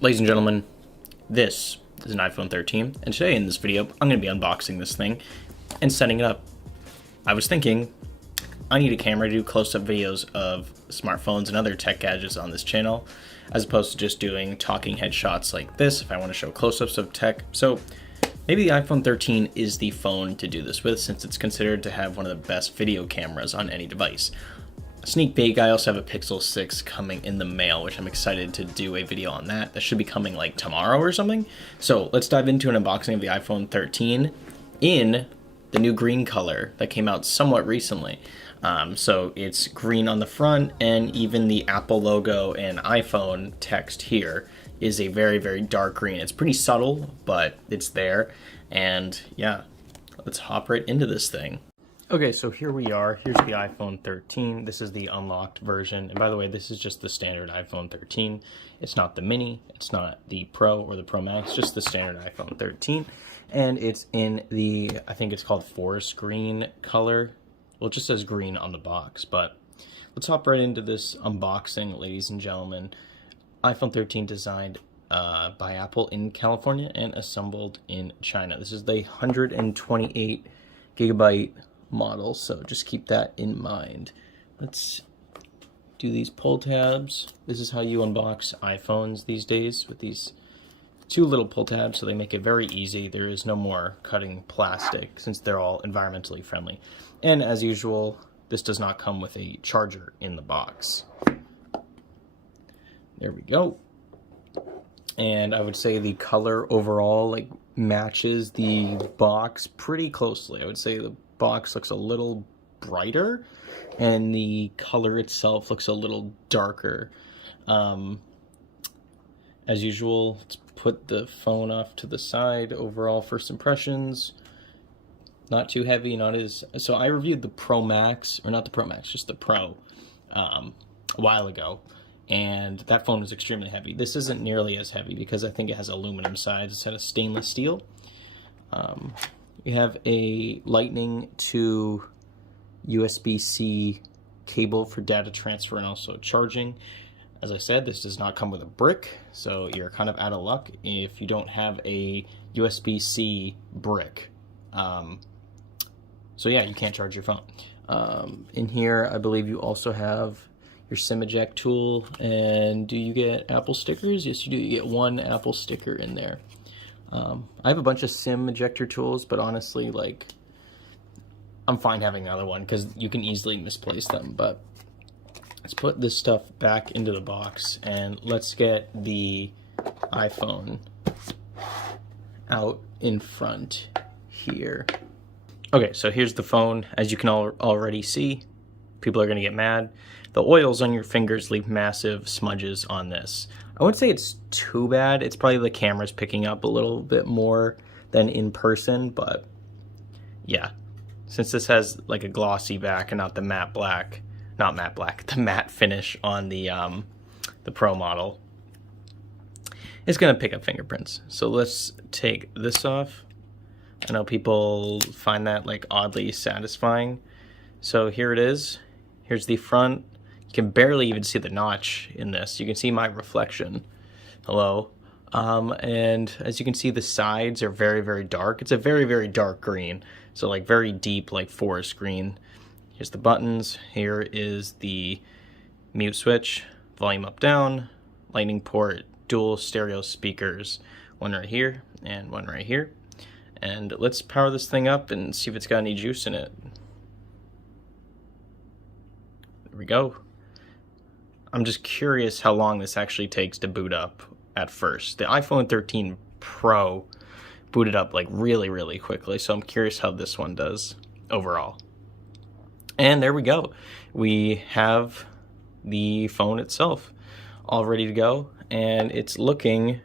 Ladies and gentlemen, this is an iPhone 13, and today in this video, I'm going to be unboxing this thing and setting it up. I was thinking, I need a camera to do close-up videos of smartphones and other tech gadgets on this channel, as opposed to just doing talking headshots like this if I want to show close-ups of tech. So maybe the iPhone 13 is the phone to do this with, since it's considered to have one of the best video cameras on any device. Sneak peek, I also have a Pixel 6 coming in the mail, which I'm excited to do a video on that. That should be coming like tomorrow or something. So let's dive into an unboxing of the iPhone 13 in the new green color that came out somewhat recently. So it's green on the front, and even the Apple logo and iPhone text here is a very, very dark green. It's pretty subtle, but it's there. And yeah, let's hop right into this thing. Okay, so here we are. Here's the iPhone 13. This is the unlocked version. And by the way, this is just the standard iPhone 13. It's not the mini, it's not the Pro or the Pro Max, just the standard iPhone 13. And it's in the, I think it's called forest green color. Well, it just says green on the box, but let's hop right into this unboxing, ladies and gentlemen. iPhone 13 designed by Apple in California and assembled in China. This is the 128 gigabyte model, so just keep that in mind. Let's do these pull tabs. This is how you unbox iPhones these days, with these two little pull tabs, so they make it very easy. There is no more cutting plastic since they're all environmentally friendly. And as usual, this does not come with a charger in the box. There we go. And I would say the color overall like matches the box pretty closely. I would say the box looks a little brighter and the color itself looks a little darker. As usual, let's put the phone off to the side. Overall first impressions, not too heavy, not as, so I reviewed the Pro Max, or not the Pro Max, just the Pro a while ago, and that phone was extremely heavy. This isn't nearly as heavy because I think it has aluminum sides instead of stainless steel. We have a Lightning to USB-C cable for data transfer and also charging. As I said, this does not come with a brick, so you're kind of out of luck if you don't have a USB-C brick. So yeah, you can't charge your phone. In here, I believe you also have your SIM eject tool, and do you get Apple stickers? Yes, you do. You get one Apple sticker in there. I have a bunch of SIM ejector tools, but honestly, like, I'm fine having another one because you can easily misplace them. But let's put this stuff back into the box and let's get the iPhone out in front here. Okay, so here's the phone. As you can already see, people are going to get mad. The oils on your fingers leave massive smudges on this. I wouldn't say it's too bad. It's probably the camera's picking up a little bit more than in person, but yeah. Since this has like a glossy back and not the matte black, not matte black, the matte finish on the Pro model, it's gonna pick up fingerprints. So let's take this off. I know people find that like oddly satisfying. So here it is. Here's the front. You can barely even see the notch in this. You can see my reflection. Hello. And as you can see, the sides are very, very dark. It's a very, very dark green. So like very deep, like forest green. Here's the buttons. Here is the mute switch, volume up, down, lightning port, dual stereo speakers. One right here and one right here. And let's power this thing up and see if it's got any juice in it. There we go. I'm just curious how long this actually takes to boot up at first. The iPhone 13 Pro booted up like really, really quickly, so I'm curious how this one does overall. And there we go. We have the phone itself all ready to go, and it's looking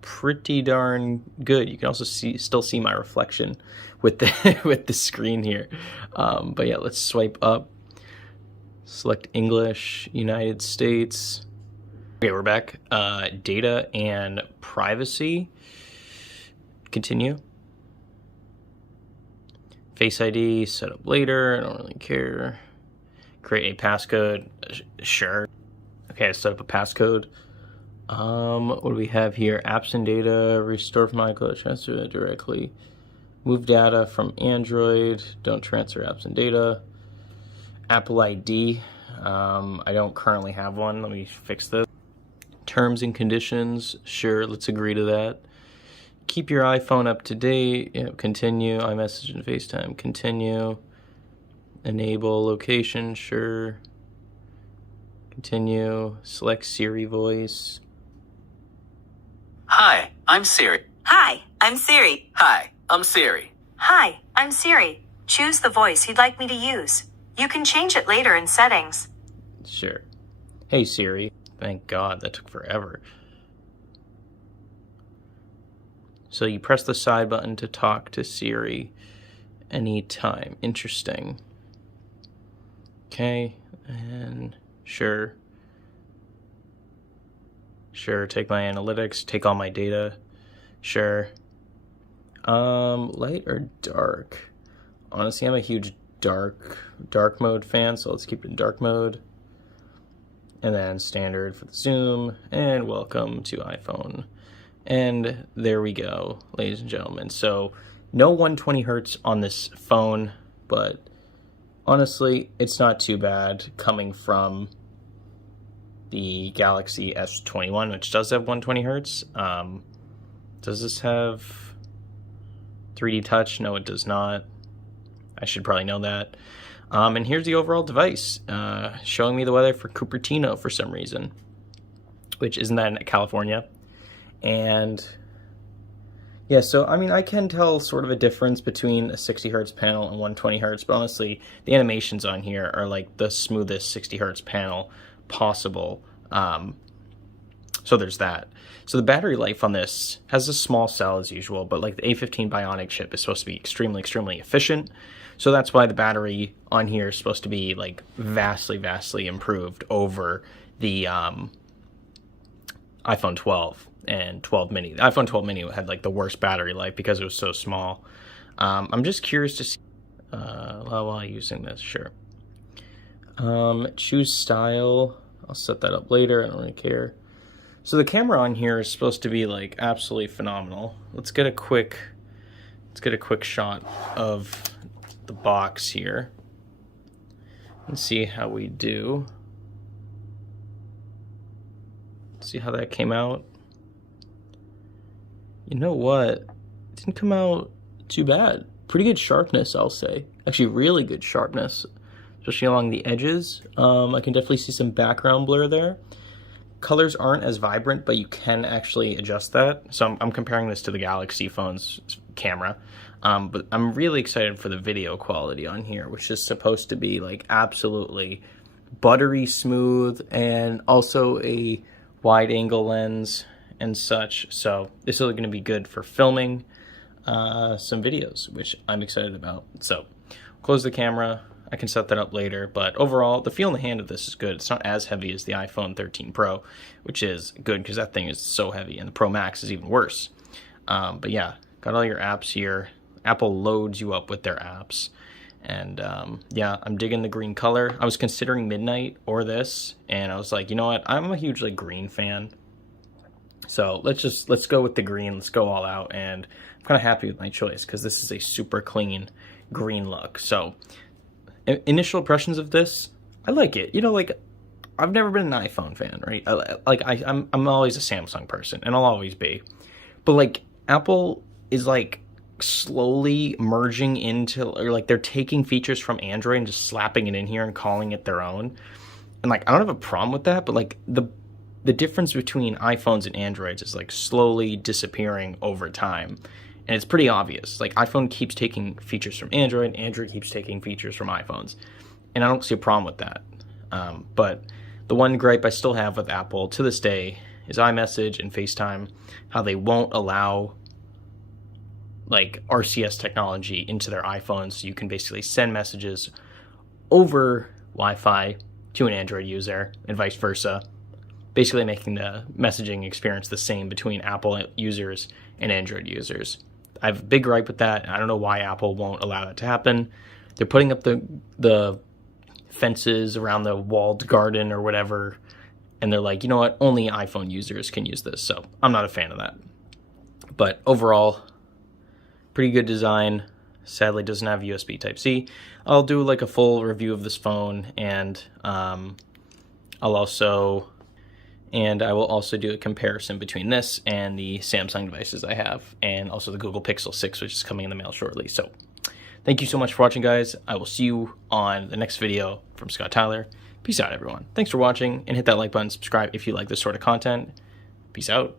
pretty darn good. You can also still see my reflection with the with the screen here. But yeah, let's swipe up. Select English, United States. Okay, we're back. Data and privacy. Continue. Face ID, set up later. I don't really care. Create a passcode. Sure. Okay, I set up a passcode. What do we have here? Apps and data, restore from iCloud, transfer it directly. Move data from Android, don't transfer apps and data. Apple ID, I don't currently have one. Let me fix this. Terms and conditions, sure, let's agree to that. Keep your iPhone up to date, continue. iMessage and FaceTime, continue. Enable location, sure. Continue. Select Siri voice. Hi, I'm Siri. Hi, I'm Siri. Hi, I'm Siri. Hi, I'm Siri. Choose the voice you'd like me to use. You can change it later in settings. Sure. Hey Siri. Thank God, that took forever. So you press the side button to talk to Siri anytime. Interesting. Okay, and sure. Sure, take my analytics, take all my data. Sure. Light or dark? Honestly, I'm a huge dark mode fan, so let's keep it in dark mode. And then standard for the zoom, and welcome to iPhone. And there we go, ladies and gentlemen. So no 120 hertz on this phone, but honestly, it's not too bad coming from the Galaxy S21, which does have 120 hertz. Does this have 3D touch? No, it does not. I should probably know that. And here's the overall device, showing me the weather for Cupertino for some reason, which isn't that in California. And yeah, so I mean, I can tell sort of a difference between a 60 hertz panel and 120 hertz, but honestly, the animations on here are like the smoothest 60 hertz panel possible. So there's that. So the battery life on this has a small cell as usual, but like the A15 Bionic chip is supposed to be extremely efficient. So that's why the battery on here is supposed to be like vastly improved over the iPhone 12 and 12 mini. The iPhone 12 mini had like the worst battery life because it was so small. I'm just curious to see while using this, sure. Choose style. I'll set that up later. I don't really care. So the camera on here is supposed to be like absolutely phenomenal. Let's get a quick shot of the box here and see how we do. See how that came out. You know what? It didn't come out too bad. Pretty good sharpness, I'll say. Actually, really good sharpness, especially along the edges. I can definitely see some background blur there. Colors aren't as vibrant, but you can actually adjust that. So I'm comparing this to the Galaxy phone's camera. But I'm really excited for the video quality on here, which is supposed to be like absolutely buttery smooth and also a wide angle lens and such. So this is going to be good for filming some videos, which I'm excited about. So close the camera. I can set that up later, but overall, the feel in the hand of this is good. It's not as heavy as the iPhone 13 Pro, which is good because that thing is so heavy, and the Pro Max is even worse. But yeah, got all your apps here. Apple loads you up with their apps. And yeah, I'm digging the green color. I was considering Midnight or this, and I was like, you know what? I'm a huge like green fan. So let's go with the green. Let's go all out, and I'm kind of happy with my choice because this is a super clean green look. So initial impressions of this, I like it. You know, like I've never been an iPhone fan, right? I'm always a Samsung person, and I'll always be. But like Apple is like slowly merging into, or like they're taking features from Android and just slapping it in here and calling it their own. And like I don't have a problem with that, but like the difference between iPhones and Androids is like slowly disappearing over time. And it's pretty obvious. Like iPhone keeps taking features from Android, Android keeps taking features from iPhones. And I don't see a problem with that. But the one gripe I still have with Apple to this day is iMessage and FaceTime, how they won't allow like RCS technology into their iPhones, so you can basically send messages over Wi-Fi to an Android user and vice versa, basically making the messaging experience the same between Apple users and Android users. I have a big gripe with that, and I don't know why Apple won't allow that to happen. They're putting up the fences around the walled garden or whatever and they're like, you know what, only iPhone users can use this. So I'm not a fan of that. But overall, pretty good design. Sadly doesn't have USB Type-C. I'll do like a full review of this phone, and I will also do a comparison between this and the Samsung devices I have, and also the Google Pixel 6, which is coming in the mail shortly. So thank you so much for watching, guys. I will see you on the next video from Scott Tyler. Peace out, everyone. Thanks for watching, and hit that like button, subscribe if you like this sort of content. Peace out.